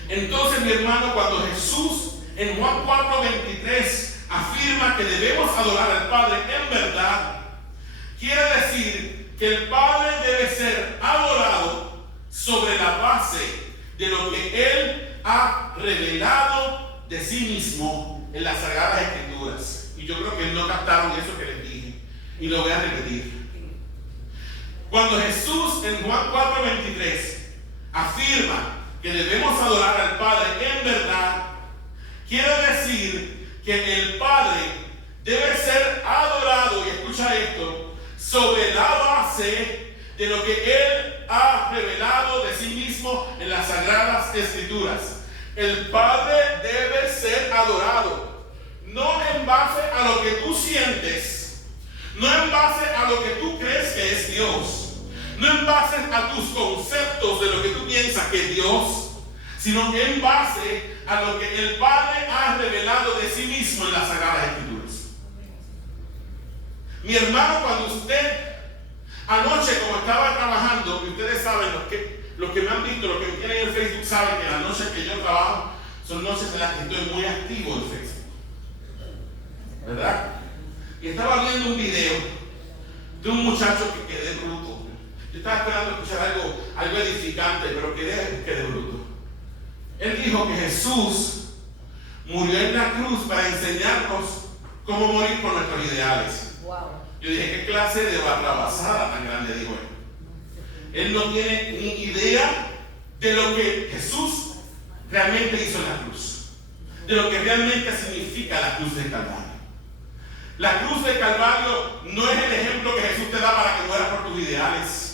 Entonces, mi hermano, cuando Jesús en Juan 4:23 afirma que debemos adorar al Padre en verdad, quiere decir que el Padre debe ser adorado sobre la base de lo que Él ha revelado de sí mismo en las Sagradas Escrituras. Y yo creo que no captaron eso que les dije. Y lo voy a repetir. Cuando Jesús en Juan 4:23 afirma que debemos adorar al Padre en verdad, quiere decir que el Padre debe ser adorado, y escucha esto, sobre la base de lo que Él ha revelado de sí mismo en las Sagradas Escrituras. El Padre debe ser adorado, no en base a lo que tú sientes, no en base a lo que tú crees que es Dios, no en base a tus conceptos de lo que tú piensas que es Dios, sino en base a lo que el Padre ha revelado de sí mismo en las Sagradas Escrituras. Mi hermano, cuando usted anoche, como estaba trabajando, y ustedes saben, los que me han visto, los que me tienen en Facebook saben que las noches que yo trabajo son noches en las que estoy muy activo en Facebook, ¿verdad? Y estaba viendo un video de un muchacho que quedé bruto. Yo estaba esperando escuchar algo edificante, pero quedé bruto. Él dijo que Jesús murió en la cruz para enseñarnos cómo morir por nuestros ideales. Wow. Yo dije, ¿qué clase de barrabasada tan grande dijo él? Él no tiene ni idea de lo que Jesús realmente hizo en la cruz, de lo que realmente significa la cruz del Calvario. La cruz del Calvario no es el ejemplo que Jesús te da para que mueras por tus ideales.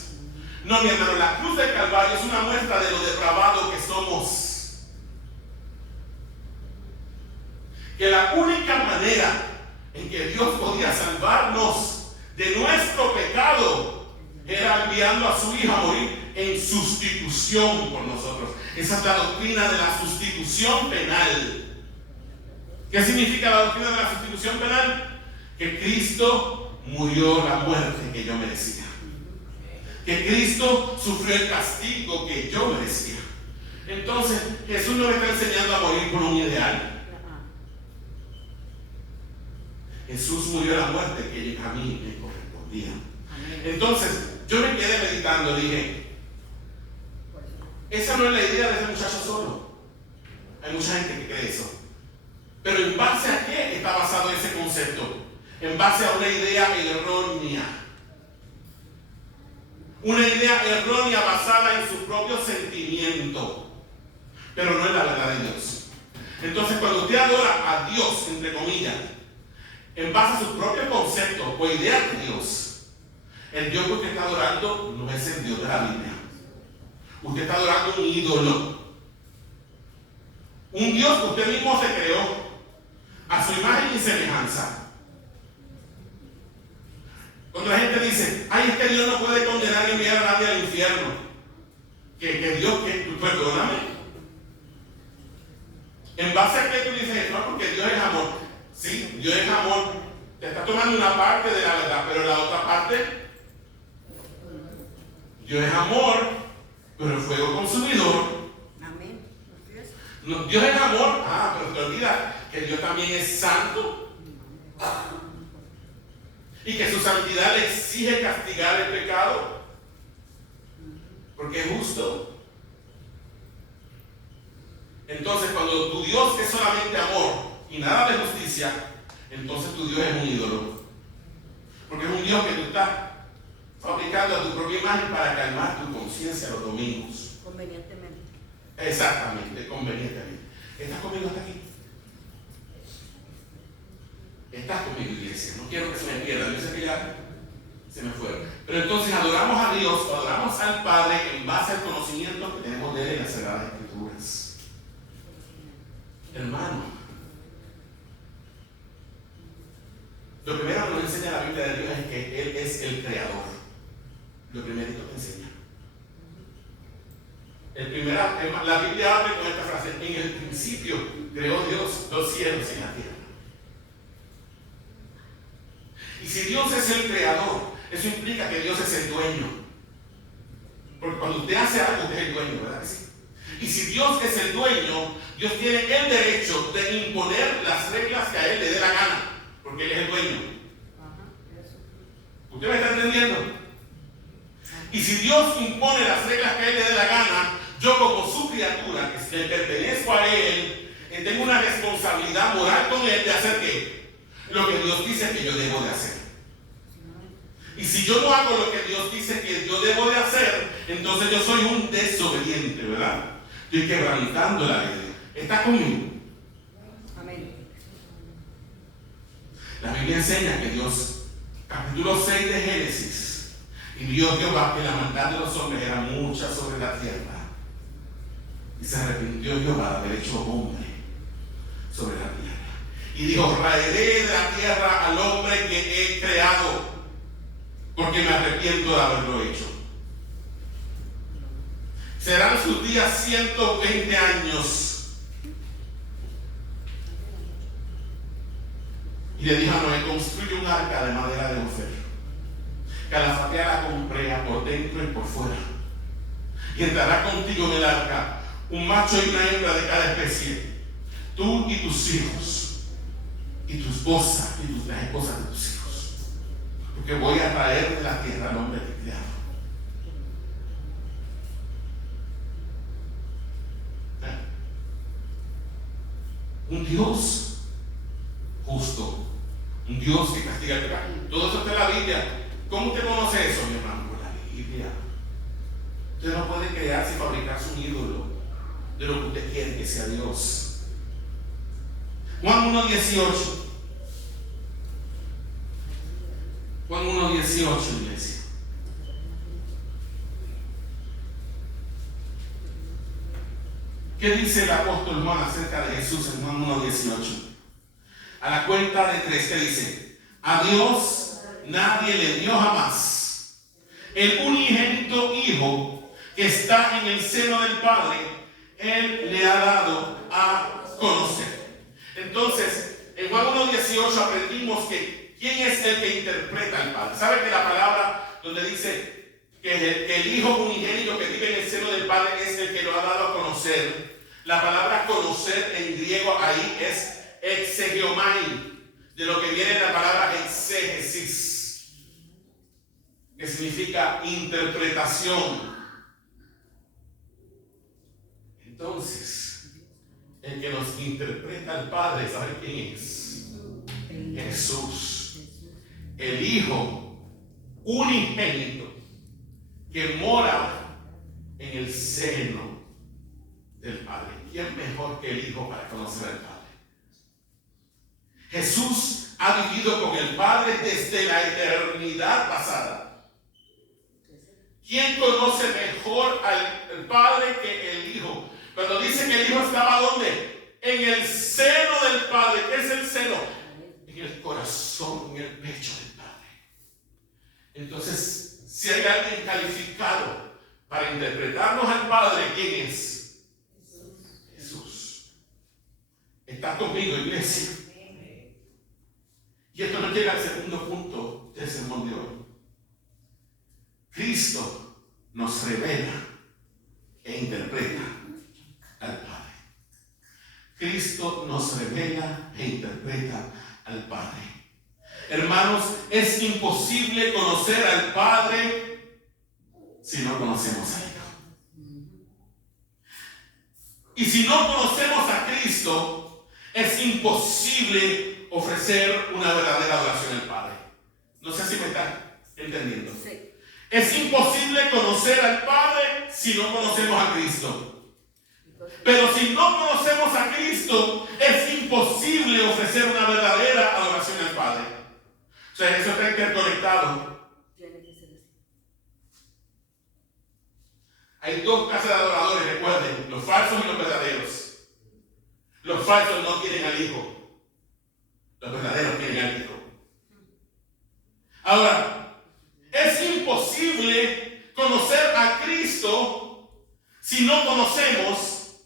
No, mi hermano, la cruz del Calvario es una muestra de lo depravado que somos. Que la única manera en que Dios podía salvarnos de nuestro pecado era enviando a su Hijo a morir en sustitución por nosotros. Esa es la doctrina de la sustitución penal. ¿Qué significa la doctrina de la sustitución penal? Que Cristo murió la muerte que yo merecía. Que Cristo sufrió el castigo que yo merecía. Entonces, Jesús no me está enseñando a morir por un ideal. Jesús murió la muerte que a mí me correspondía. Entonces, yo me quedé meditando, dije, esa no es la idea de ese muchacho solo. Hay mucha gente que cree eso. Pero ¿en base a qué está basado ese concepto? En base a una idea errónea. Una idea errónea basada en su propio sentimiento. Pero no es la verdad de Dios. Entonces, cuando usted adora a Dios, entre comillas, en base a sus propios conceptos o ideas de Dios, el Dios que usted está adorando no es el Dios de la Biblia. Usted está adorando un ídolo. Un Dios que usted mismo se creó a su imagen y semejanza. Cuando la gente dice, ay, es que Dios no puede condenar ni enviar a nadie al infierno. Que Dios, perdóname. En base a que tú dices, no, porque Dios es amor. Sí, Dios es amor. Te está tomando una parte de la verdad, pero la otra parte, Dios es amor, pero el fuego consumidor. Amén. No, Dios es amor, pero te olvidas que Dios también es santo. Y que su santidad le exige castigar el pecado, porque es justo. Entonces, cuando tu Dios es solamente amor y nada de justicia, entonces tu Dios es un ídolo. Porque es un Dios que tú estás fabricando a tu propia imagen para calmar tu conciencia los domingos. Convenientemente. Exactamente, convenientemente. ¿Estás conmigo hasta aquí? Estás conmigo, iglesia. No quiero que se me pierda. Yo sé que ya se me fue. Pero entonces adoramos a Dios, adoramos al Padre en base al conocimiento que tenemos de Él en las Sagradas Escrituras. Hermano, lo primero que nos enseña la Biblia de Dios es que Él es el creador. Lo primerito que enseña. La Biblia abre con esta frase: en el principio creó Dios los cielos y la tierra. Y si Dios es el creador, eso implica que Dios es el dueño. Porque cuando usted hace algo, usted es el dueño, ¿verdad que sí? Y si Dios es el dueño, Dios tiene el derecho de imponer las reglas que a Él le dé la gana, porque Él es el dueño. ¿Usted me está entendiendo? Y si Dios impone las reglas que a Él le dé la gana, yo como su criatura, que pertenezco a Él, tengo una responsabilidad moral con Él de hacer ¿qué? Lo que Dios dice que yo debo de hacer. Y si yo no hago lo que Dios dice que yo debo de hacer, entonces yo soy un desobediente, ¿verdad? Estoy quebrantando la ley. ¿Está conmigo? Amén. La Biblia enseña que Dios, capítulo 6 de Génesis, y Dios Jehová, que la maldad de los hombres era mucha sobre la tierra, y se arrepintió Jehová de haber hecho hombre sobre la tierra. Y dijo, raeré de la tierra al hombre que he creado, porque me arrepiento de haberlo hecho. Serán sus días 120 años. Y le dijo a Noé, construye un arca de madera de ofer. Calafatea la comprea por dentro y por fuera. Y entrará contigo en el arca un macho y una hembra de cada especie, tú y tus hijos, y tu esposa y las esposas de tus hijos, porque voy a traer de la tierra al hombre que he creado. Un Dios justo, un Dios que castiga el pecado. Todo eso está en la Biblia. ¿Cómo usted conoce eso, mi hermano? Por la Biblia. Usted no puede crearse y fabricarse un ídolo de lo que usted quiere que sea Dios. Juan 1:18. Juan 1:18, iglesia. ¿Qué dice el apóstol Juan acerca de Jesús en Juan 1:18? A la cuenta de 3, ¿qué dice? A Dios nadie le dio jamás. El unigénito Hijo que está en el seno del Padre, Él le ha dado a conocer. Entonces, en Juan 1:18 aprendimos que ¿quién es el que interpreta al Padre? ¿Sabe que la palabra donde dice que el Hijo unigénito que vive en el seno del Padre es el que lo ha dado a conocer? La palabra conocer en griego ahí es exegeomai, de lo que viene la palabra exégesis, que significa interpretación. Entonces, el que nos interpreta al Padre, ¿sabe quién es? Jesús, el Hijo unigénito que mora en el seno del Padre. ¿Quién mejor que el Hijo para conocer al Padre? Jesús ha vivido con el Padre desde la eternidad pasada. ¿Quién conoce mejor al Padre que el Hijo? Cuando dice que el Hijo estaba ¿dónde? En el seno del Padre. ¿Qué es el seno? En el corazón, en el pecho del Padre. Entonces, si hay alguien calificado para interpretarnos al Padre, ¿quién es? Jesús. ¿Estás conmigo, iglesia? Y esto nos llega al segundo punto del sermón de hoy. Cristo nos revela e interpreta al Padre. Cristo nos revela e interpreta al Padre. Hermanos, es imposible conocer al Padre si no conocemos al Hijo. Y si no conocemos a Cristo, es imposible ofrecer una verdadera adoración al Padre. No sé si me están entendiendo. Sí. Es imposible conocer al Padre si no conocemos a Cristo. Pero si no conocemos a Cristo, es imposible ofrecer una verdadera adoración al Padre. O sea, eso está interconectado. Tiene que ser así. Hay dos clases de adoradores, recuerden, los falsos y los verdaderos. Los falsos no quieren al Hijo. Los verdaderos quieren al Hijo. Ahora, es imposible conocer a Cristo si no conocemos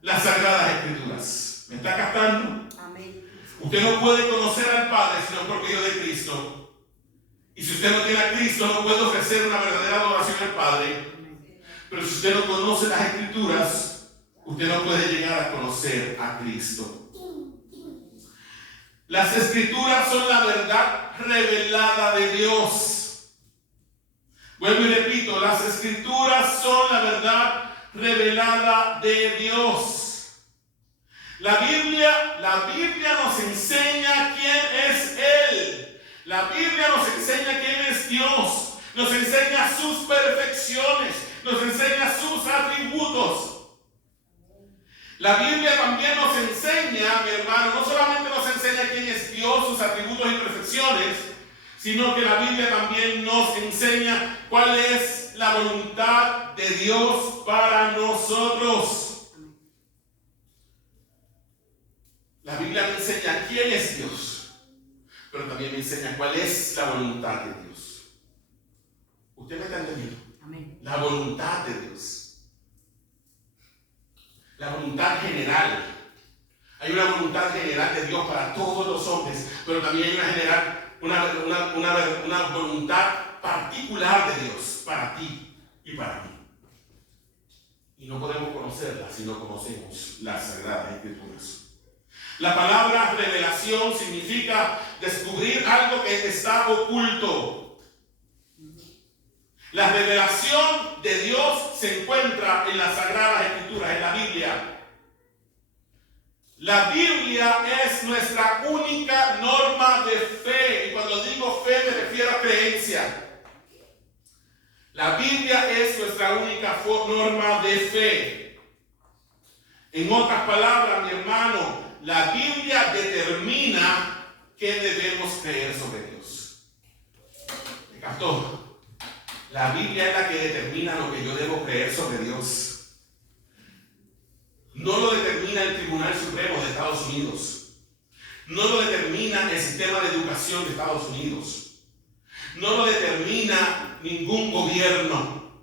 las Sagradas Escrituras. ¿Me está captando? Amén. Usted no puede conocer al Padre sino por medio de Cristo. Y si usted no tiene a Cristo, no puede ofrecer una verdadera adoración al Padre. Pero si usted no conoce las Escrituras, usted no puede llegar a conocer a Cristo. Las Escrituras son la verdad revelada de Dios. Vuelvo y repito, las Escrituras son la verdad revelada de Dios. La Biblia nos enseña quién es Él. La Biblia nos enseña quién es Dios. Nos enseña sus perfecciones. Nos enseña sus atributos. La Biblia también nos enseña, mi hermano, no solamente nos enseña quién es Dios, sus atributos y perfecciones, sino que la Biblia también nos enseña cuál es la voluntad de Dios para nosotros. La Biblia me enseña quién es Dios, pero también me enseña cuál es la voluntad de Dios. ¿Usted me está entendiendo? Amén. La voluntad de Dios. La voluntad general. Hay una voluntad general de Dios para todos los hombres, pero también hay una voluntad particular de Dios para ti y para mí. Y no podemos conocerla si no conocemos las Sagradas Escrituras. La palabra revelación significa descubrir algo que está oculto. La revelación de Dios se encuentra en las Sagradas Escrituras, en la Biblia. La Biblia es nuestra única norma de fe. Y cuando digo fe me refiero a creencia. La Biblia es nuestra única norma de fe. En otras palabras, mi hermano, la Biblia determina qué debemos creer sobre Dios. ¿Me captó? La Biblia es la que determina lo que yo debo creer sobre Dios. No lo determina el Tribunal Supremo de Estados Unidos. No lo determina el sistema de educación de Estados Unidos. No lo determina ningún gobierno.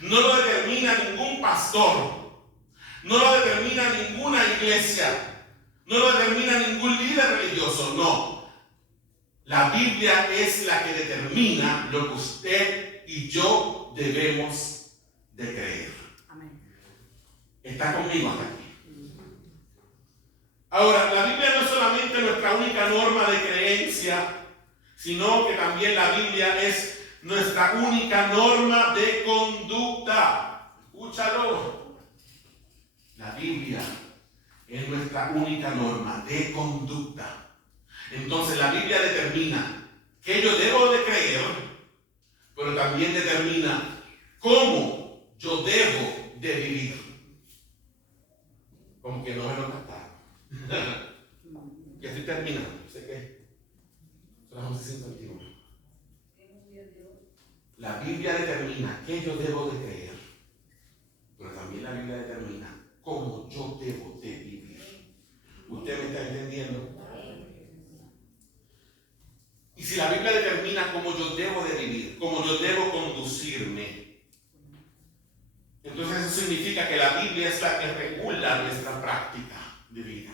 No lo determina ningún pastor. No lo determina ninguna iglesia. No lo determina ningún líder religioso. No. La Biblia es la que determina lo que usted y yo debemos de creer. Amén. ¿Está conmigo hasta aquí? Ahora, la Biblia no es solamente nuestra única norma de creencia, sino que también la Biblia es nuestra única norma de conducta. Escúchalo. La Biblia es nuestra única norma de conducta. Entonces la Biblia determina qué yo debo de creer, pero también determina cómo yo debo de vivir. Como que no me lo captaron. Ya estoy terminando. Sé que son las 11:51. La Biblia determina qué yo debo de creer, pero también la Biblia determina cómo yo debo de vivir. ¿Usted me está entendiendo? Y si la Biblia determina cómo yo debo de vivir, cómo yo debo conducirme, entonces eso significa que la Biblia es la que regula nuestra práctica de vida.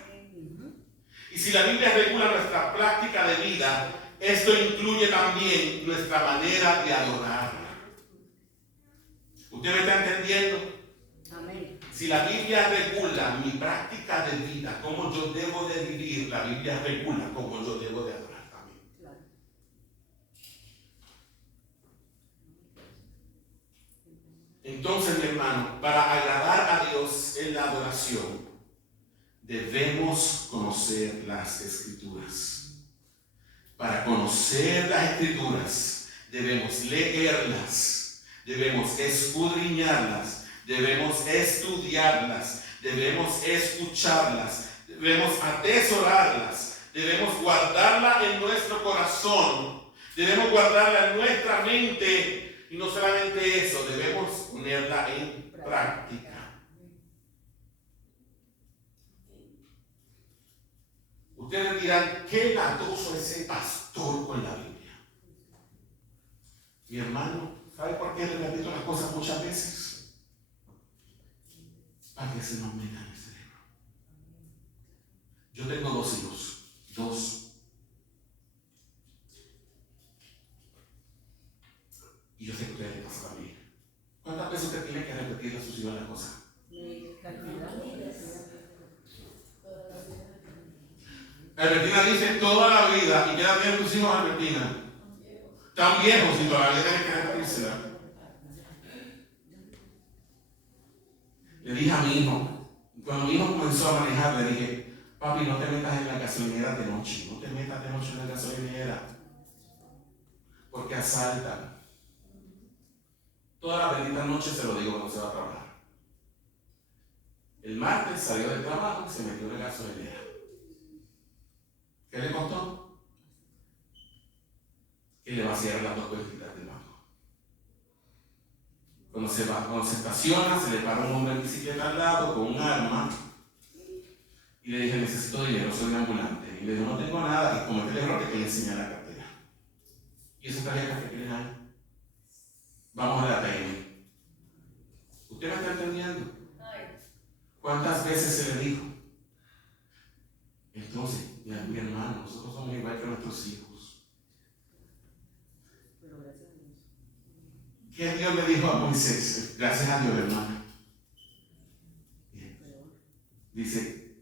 Y si la Biblia regula nuestra práctica de vida, esto incluye también nuestra manera de adorar. ¿Usted me está entendiendo? Amén. Si la Biblia regula mi práctica de vida, cómo yo debo de vivir, la Biblia regula cómo yo debo de adorar también. Claro. Entonces, mi hermano, para agradar a Dios en la adoración, debemos conocer las Escrituras. Para conocer las Escrituras, debemos leerlas, debemos escudriñarlas, debemos estudiarlas, debemos escucharlas, debemos atesorarlas, debemos guardarla en nuestro corazón, debemos guardarla en nuestra mente. Y no solamente eso, debemos ponerla en práctica. Ustedes dirán, ¿qué latoso ese pastor con la Biblia? Mi hermano, ¿sabe por qué le repito las cosas muchas veces? Para que se nos meta en el cerebro. Yo tengo 2 hijos, 2. Y yo sé que ustedes le pasa también. ¿Cuántas veces usted tiene que repetirle a sus hijos la cosa? Albertina dice toda la vida. ¿Y qué edad tienen tus hijos, Albertina? Tan viejos y todavía tienen que repetírsela. Le dije a mi hijo, cuando mi hijo comenzó a manejar, le dije, papi, no te metas en la gasolinera de noche. No te metas de noche en la gasolinera. Porque asaltan. Toda la bendita noche se lo digo cuando se va a trabajar. El martes salió del trabajo y se metió en la gasolinera. ¿Qué le costó? Que le vaciaron las 2 cuentitas del banco. Cuando se estaciona, se le para un hombre en bicicleta al lado con un arma y le dije, necesito dinero, soy un ambulante. Y le dijo, no tengo nada, y cometí el error de que le enseñé la cartera. ¿Y esas tarjetas que tienen ahí? Vamos a la ATM. ¿Usted me está entendiendo? ¿Cuántas veces se le dijo? Entonces, mi hermano, nosotros somos igual que nuestros hijos. ¿Qué Dios le dijo a Moisés? Gracias a Dios, hermano. Dice,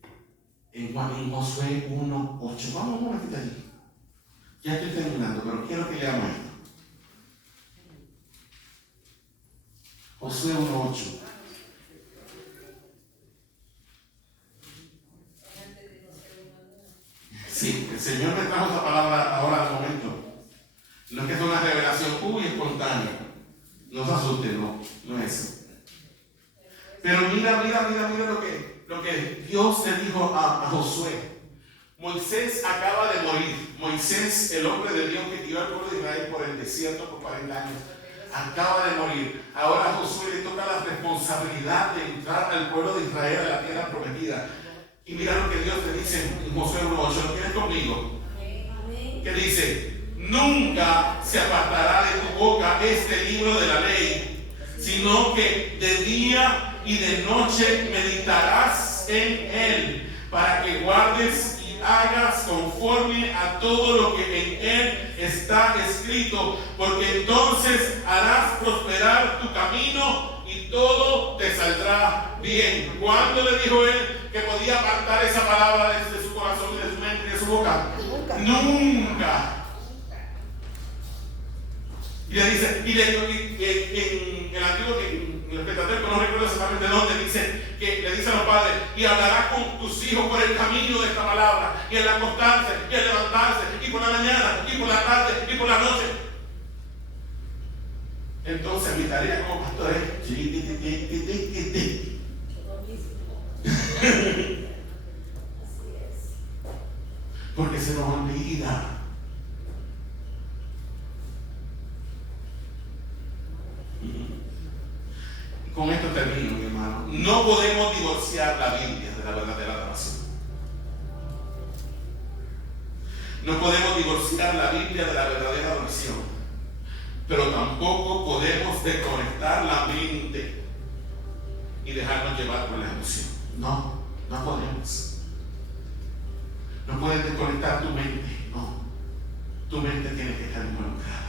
en Josué 1:8. Vamos un momentito allí. Ya estoy terminando, pero quiero que leamos esto. Josué 1:8. Sí, el Señor me trajo esta palabra ahora al momento. No es que sea una revelación espontánea. No se asusten, no es eso. Pero mira lo que Dios le dijo a Josué. Moisés acaba de morir. Moisés, el hombre de Dios que guió al pueblo de Israel por el desierto por 40 años, acaba de morir. Ahora a Josué le toca la responsabilidad de entrar al pueblo de Israel a la tierra prometida. Y mira lo que Dios te dice en Josué 1:8. ¿Lo tienes conmigo? Que dice, nunca se apartará de tu boca este libro de la ley, sino que de día y de noche meditarás en él, para que guardes y hagas conforme a todo lo que en él está escrito, porque entonces harás prosperar tu camino y todo te saldrá bien. ¿Cuándo le dijo él que podía apartar esa palabra de su corazón y de su mente y de su boca? Nunca. Y le dice, en el antiguo, en el Pentateuco, no recuerdo exactamente dónde, dice que le dice a los padres, y hablarás con tus hijos por el camino de esta palabra, y al acostarse, y al levantarse, y por la mañana, y por la tarde, y por la noche. Entonces mi tarea como pastor es sometida. Y con esto termino, mi hermano. No podemos divorciar la Biblia de la verdadera adoración. No podemos divorciar la Biblia de la verdadera adoración. Pero tampoco podemos desconectar la mente y dejarnos llevar por la emoción. No, no podemos. No puedes desconectar tu mente, no. Tu mente tiene que estar involucrada.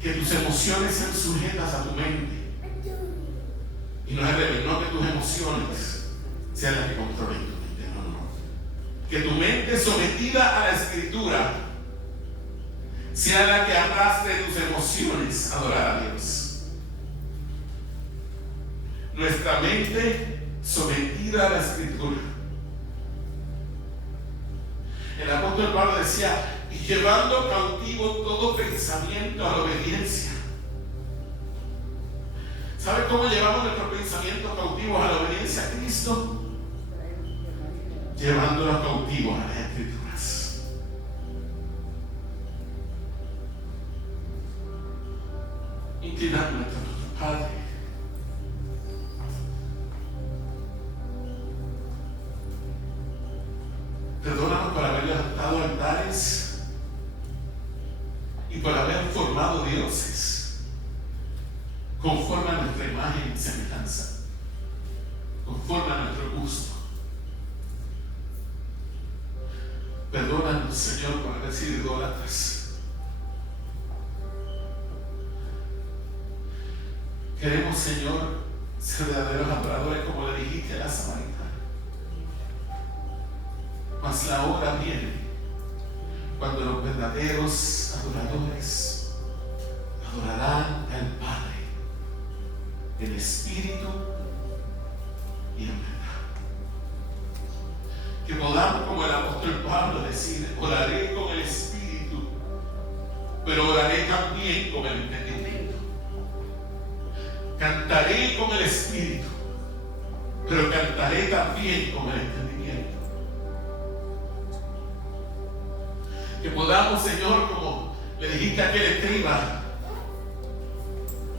Que tus emociones sean sujetas a tu mente. Y no al revés, no que tus emociones sean las que controlen tu mente, no, no. Que tu mente sometida a la Escritura sea la que arrastre tus emociones a adorar a Dios. Nuestra mente sometida a la Escritura. El apóstol Pablo decía, y llevando cautivo todo pensamiento a la obediencia. ¿Sabe cómo llevamos nuestros pensamientos cautivos a la obediencia a Cristo? Llevándolos cautivos a las Escrituras. Inclinando nuestro Padre. Perdónanos por haber levantado altares y por haber formado dioses conforme a nuestra imagen y semejanza, conforme a nuestro gusto. Perdónanos, Señor, por haber sido idólatras. Queremos, Señor, ser verdaderos adoradores, como le dijiste a la samaritana. Mas la hora viene cuando los verdaderos adoradores adorarán al Padre en espíritu y en verdad. Que podamos, como el apóstol Pablo, decir: oraré con el espíritu, pero oraré también con el entendimiento. Cantaré con el espíritu, pero cantaré también con el entendimiento. Que podamos, Señor, como le dijiste a aquel escriba,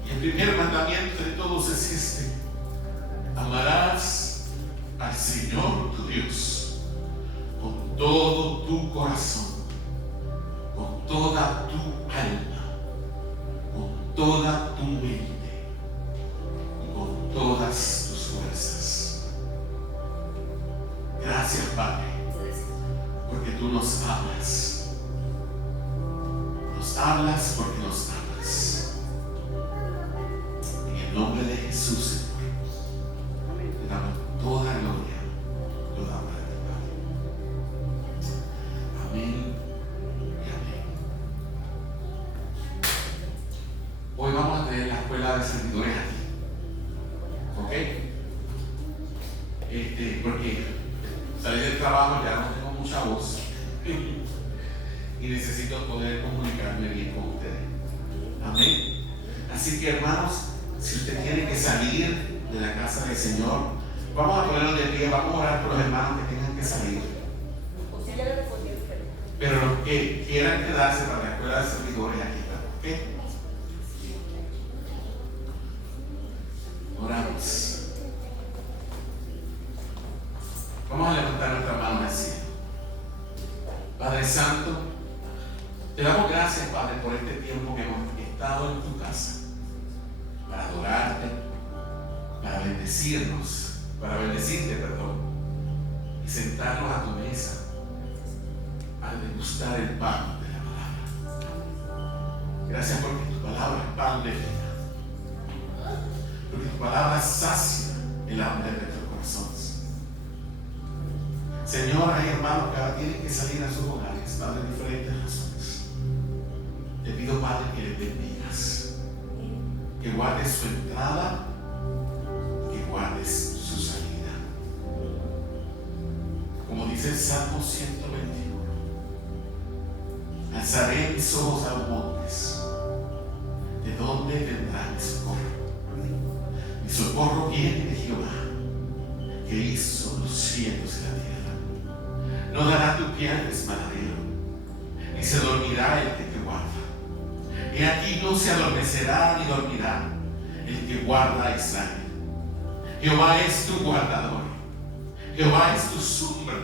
y el primer mandamiento de todos es este: amarás al Señor tu Dios con todo tu corazón, con toda tu alma, con toda tu mente y con todas tus fuerzas. Gracias, Padre, porque tú nos amas. Nos hablas porque nos amas. En el nombre de Jesús, Señor, te damos toda gloria, toda honra a ti, Padre. Amén y amén. Hoy vamos a tener la escuela de servidores aquí. ¿Ok? Porque salí del trabajo, ya no tengo mucha voz. Y necesito poder comunicarme bien con ustedes. Amén. Así que, hermanos, si usted tiene que salir de la casa del Señor, vamos a ponernos de pie, vamos a orar por los hermanos que tengan que salir. Pero los que quieran quedarse para la escuela de servidores, aquí está. ¿Ok? Oramos. Vamos a levantar nuestra mano al cielo. Padre Santo, te damos gracias, Padre, por este tiempo que hemos estado en tu casa para adorarte, para bendecirte, y sentarnos a tu mesa a degustar el pan de la palabra. Gracias porque tu palabra es pan de vida, porque tu palabra sacia el hambre de nuestros corazones. Señor, hay hermanos que ahora tienen que salir a sus hogares, Padre, de diferentes razones. Te pido, Padre, que les bendigas, que guardes su entrada, que guardes su salida. Como dice el Salmo 121, alzaré mis ojos a los montes, ¿de dónde vendrá mi socorro? Mi socorro viene de Jehová, que hizo los cielos y la tierra. No dará tu pie al desmaladero, ni se dormirá el que te guarda. Y aquí no se adormecerá ni dormirá el que guarda a Israel. Jehová es tu guardador, Jehová es tu sombra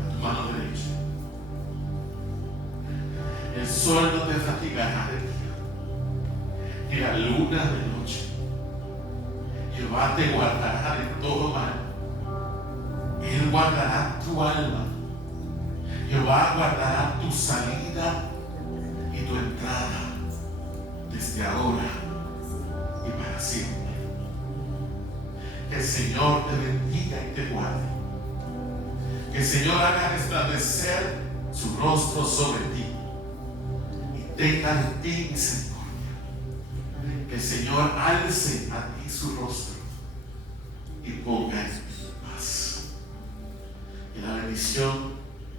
a tu mano derecha. El sol no te fatigará de día, ni la luna de noche. Jehová te guardará de todo mal. Él guardará tu alma. Jehová guardará tu salida y tu entrada desde ahora y para siempre. Que el Señor te bendiga y te guarde. Que el Señor haga resplandecer su rostro sobre ti y tenga de ti misericordia. Que el Señor alce a ti su rostro y ponga en ti paz. Que la bendición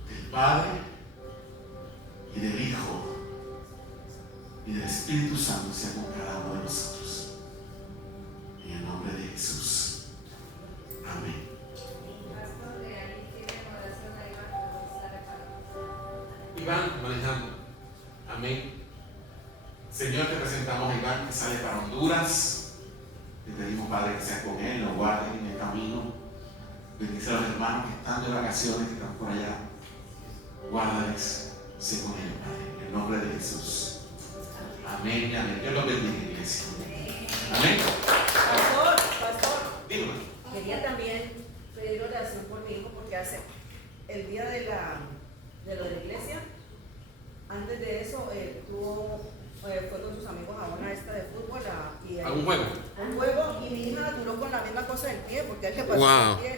del Padre y del Hijo y del Espíritu Santo sea con cada uno de nosotros. En el nombre de Jesús. Amén. Pastor, de ahí tiene oración a Iván, pero sale para Iván manejando. Amén. Señor, te presentamos a Iván que sale para Honduras. Te pedimos, Padre, que sea con él, lo guarde en el camino. Bendice a los hermanos que están de vacaciones, que están por allá. Guárdales, sé con él, Padre, en el nombre de Jesús. Amén y amén. Dios los bendiga, iglesia. Amén. Pastor, Dígame. quería también pedir oración por mi hijo porque hace el día de lo de la iglesia, antes de eso, fue con sus amigos a una esta de fútbol ¿A un juego? y mi hija duró con la misma cosa del pie porque él le pasó Wow. el pie